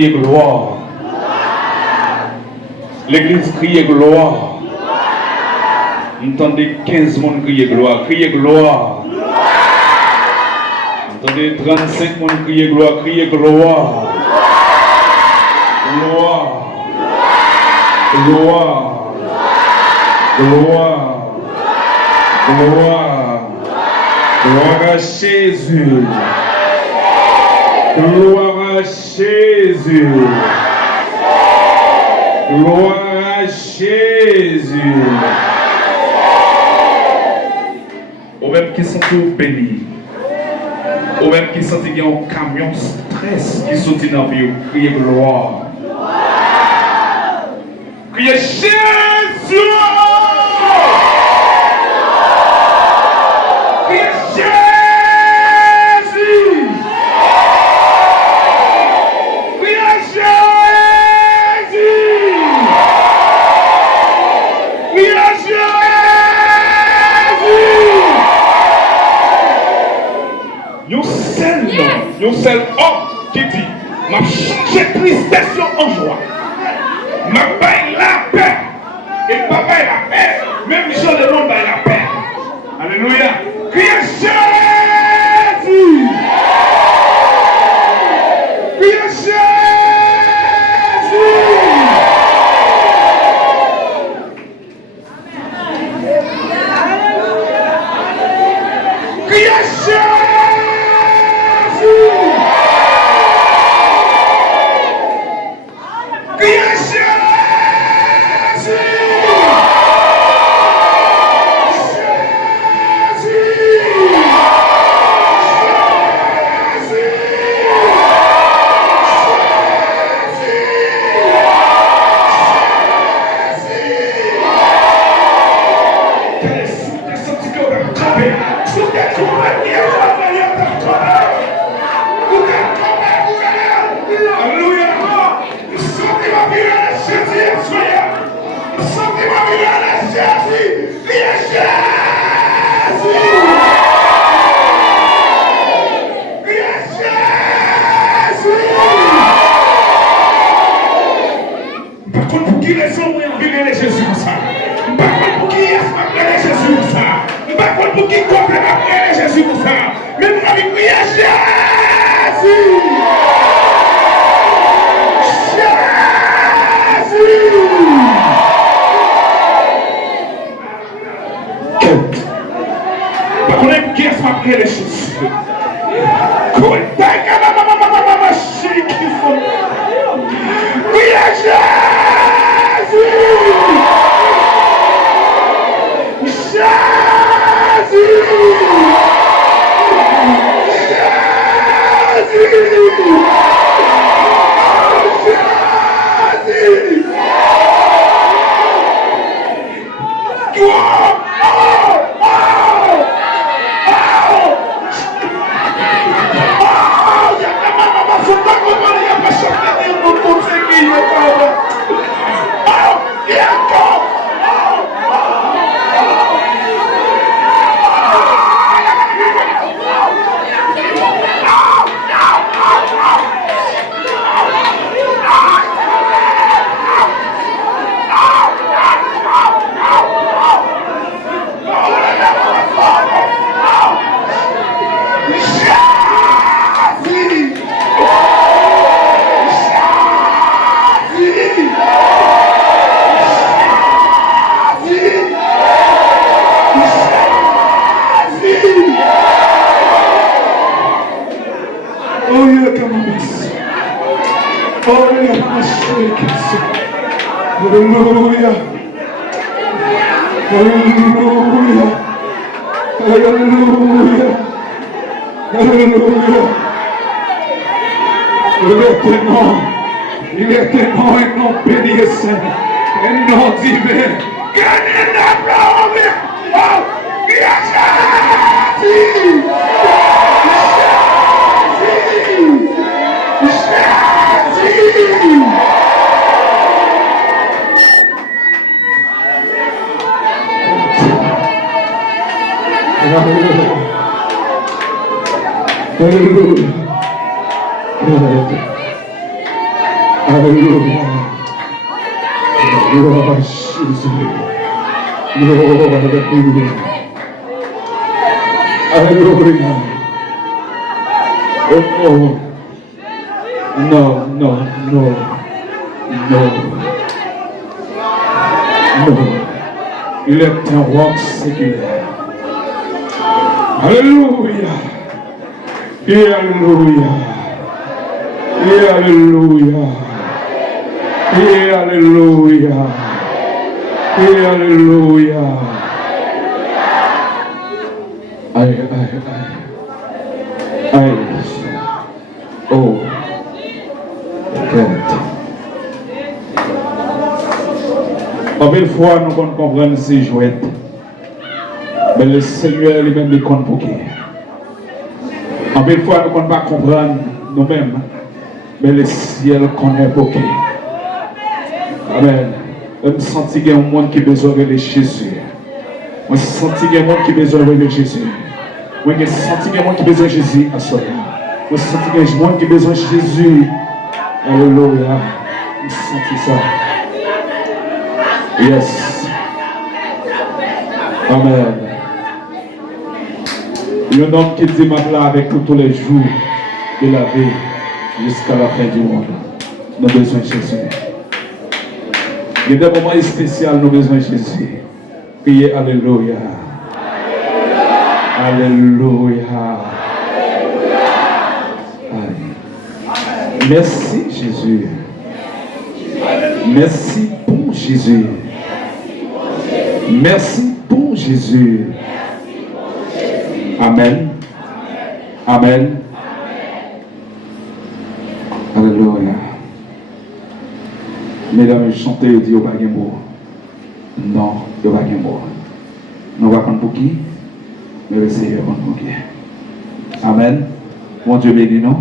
crier gloire. L'église crie gloire. Entendez 15 personnes crier gloire. Crier gloire. Entendez 35 personnes crier gloire. Crier gloire. Gloire. Gloire. Gloire. Gloire. Gloire à Jésus. Gloire à Jésus. Gloire à Jésus. Au même qui sont tous bénis. Au même qui sont qu'il y a un camion stress qui sont dans la vie. Criez gloire. Criez Jésus. Yon seul homme qui dit, m'a changé tristesse en joie. M'a baille la paix. Et pas baille la paix. Même Jean le monde baille la paix. Alléluia. Criez Jésus. Criez Jésus. Criez Jésus. Hallelujah. Hallelujah. Hallelujah. Hallelujah. Il est un nom, un nom béni et saint, un nom divin. Gagnez la gloire. Oh, Jésus. Hallelujah. Oh, Jésus. Oh, Alléluia. Alléluia. Oh, non. Non. Il est un roi séculaire. Alléluia. Et alléluia. Et alléluia. Et alléluia. Et alléluia. Aïe. Oh. Combien de fois nous comprenons ces jouettes? Mais le Seigneur lui-même les compte pour qui? Combien de fois nous ne pas comprendre nous-mêmes? Mais le ciel connaît pour qui? Amen. Je me sens qu'il y a un monde qui a besoin de Jésus. Je me sens qu'il y a un monde qui a besoin de Jésus. Je me sens qu'il y a un monde qui a besoin de Jésus à soi. Je me sens qu'il y a un monde qui a besoin de Jésus. Alléluia. Je me sens ça. Yes. Amen. Il y a un homme qui dit maintenant avec nous tous les jours de la vie jusqu'à la fin du monde. Nous avons besoin de Jésus. Il y a des moments spéciaux, nous avons besoin de Jésus. Priez Alléluia. Alléluia. Merci Jésus. Merci pour Jésus. Merci pour Jésus. Amen. Amen. Alléluia. Mesdames, chantez et dites au baguembo. Non, au baguembo. Nous allons prendre pour qui? Mais le Seigneur prendre pour qui? Amen. Mon Dieu béni nous.